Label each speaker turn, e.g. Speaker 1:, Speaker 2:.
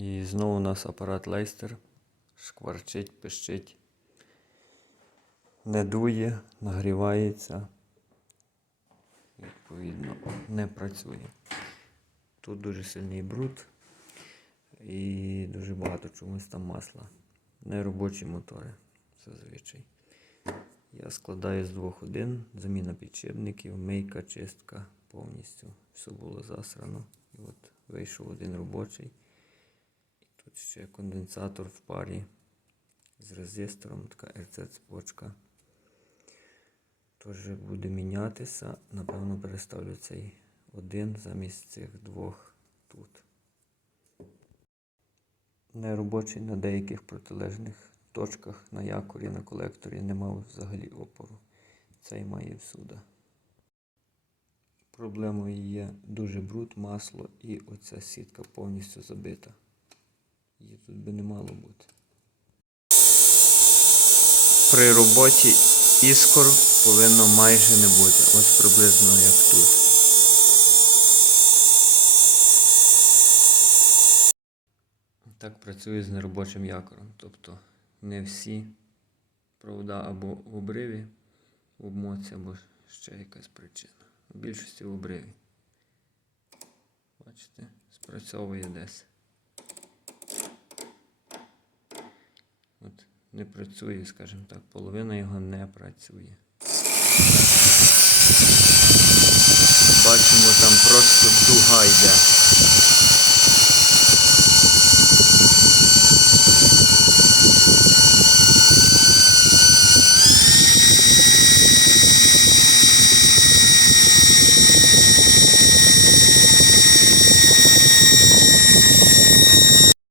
Speaker 1: І знову у нас апарат Лейстер. Шкварчить, пищить. Не дує, нагрівається. Відповідно, не працює. Тут дуже сильний бруд і дуже багато чомусь там масла. Неробочі мотори зазвичай. Я складаю з двох один, заміна підшипників, мийка, чистка повністю. Все було засрано. І от вийшов один робочий. Ще конденсатор в парі з резистором, така РЦ цепочка. Тож буде мінятися. Напевно, переставлю цей один замість цих двох тут. Неробочий на деяких протилежних точках на якорі, на колекторі не мав взагалі опору. Цей має всюди. Проблемою є дуже бруд, масло і оця сітка повністю забита. Її тут би не мало бути. При роботі іскор повинно майже не бути. Ось приблизно як тут. Так працює з неробочим якором. Тобто не всі провода або в обриві, в обмотці, або ще якась причина. В більшості в обриві. Бачите, спрацьовує десь. От не працює, скажімо так, половина його не працює.